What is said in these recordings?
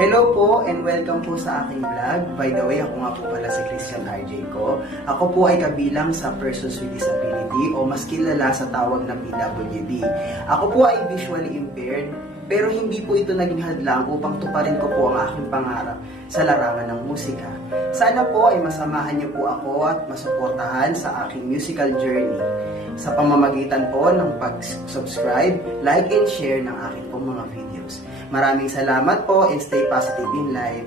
Hello po and welcome po sa aking vlog. By the way, ako nga po pala si Christian RJ ko. Ako po ay kabilang sa Persons with Disability o mas kilala sa tawag na PWD. Ako po ay visually impaired pero hindi po ito naging hadlang upang tuparin ko po ang aking pangarap sa larangan ng musika. Sana po ay masamahan niyo po ako at masuportahan sa aking musical journey sa pamamagitan po ng pag-subscribe, like, and share ng aking pong mga videos. Maraming salamat po and stay positive in life.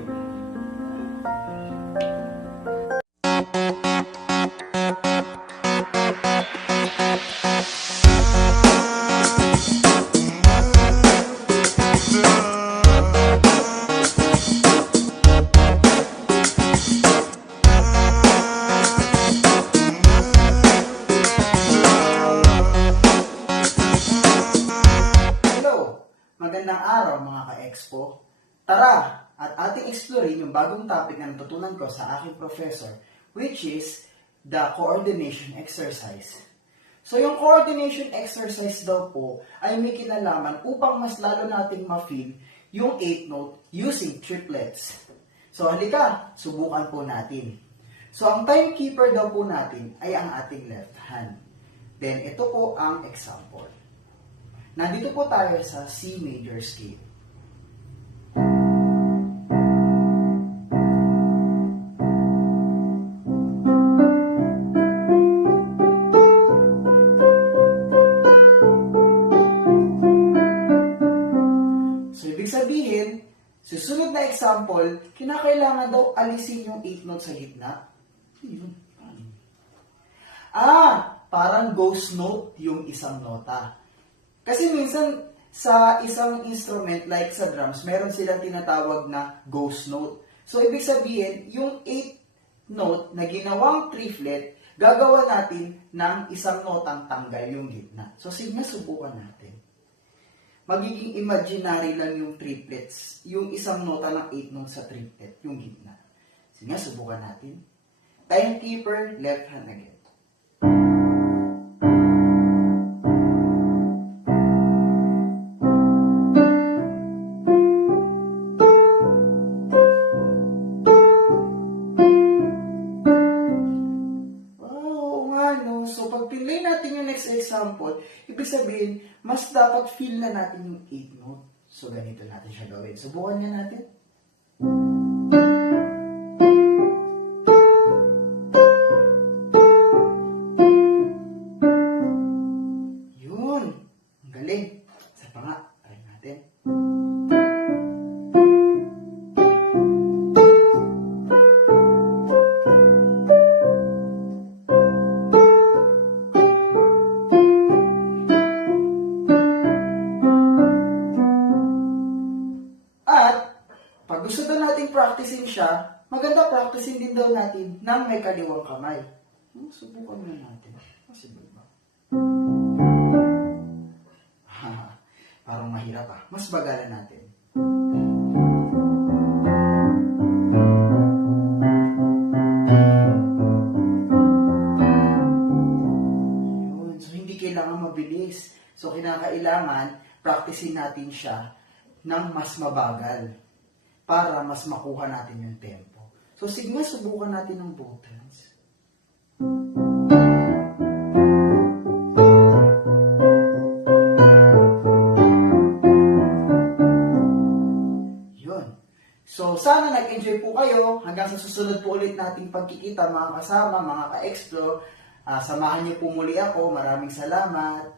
Magandang araw mga ka-expo. Tara at ating explorein yung bagong topic na natutunan ko sa aking professor, which is the coordination exercise. So yung coordination exercise daw po ay may kinalaman upang mas lalo nating ma-feel yung 8 note using triplets. So halika, subukan po natin. So ang timekeeper daw po natin ay ang ating left hand. Then ito po ang example. Nandito po tayo sa C major scale. So, ibig sabihin, susunod na example, kinakailangan daw alisin yung 8 notes sa gitna. Parang ghost note yung isang nota. Kasi minsan, sa isang instrument like sa drums, meron silang tinatawag na ghost note. So, ibig sabihin, yung 8 note na ginawang triplet, gagawa natin ng isang notang tanggal yung gitna. So, sige, subukan natin. Magiging imaginary lang yung triplets, yung isang nota ng 8 notes sa triplet, yung gitna. Sige, subukan natin. Timekeeper, left hand again. So, pag pinlay natin yung next example, ibig sabihin, mas dapat feel na natin yung 8 note. So, ganito natin siya gawin. Subukan nga natin. Yun. Ang galing. Isa pa nga. Try natin. Pag gusto daw nating practicing siya, maganda practicing din daw natin ng may kaliwang kamay. Subukan na natin. Possible ba? Parang mahirap ah. Mas bagalan natin. Yun. So, hindi kailangan mabilis. So, kinakailangan practicing natin siya ng mas mabagal para mas makuha natin yung tempo. So, sige, subukan natin ng both hands. Yun. So, sana nag-enjoy po kayo. Hanggang sa susunod po ulit nating pagkikita, mga kasama, mga ka-explore. Samahan niyo po muli ako. Maraming salamat.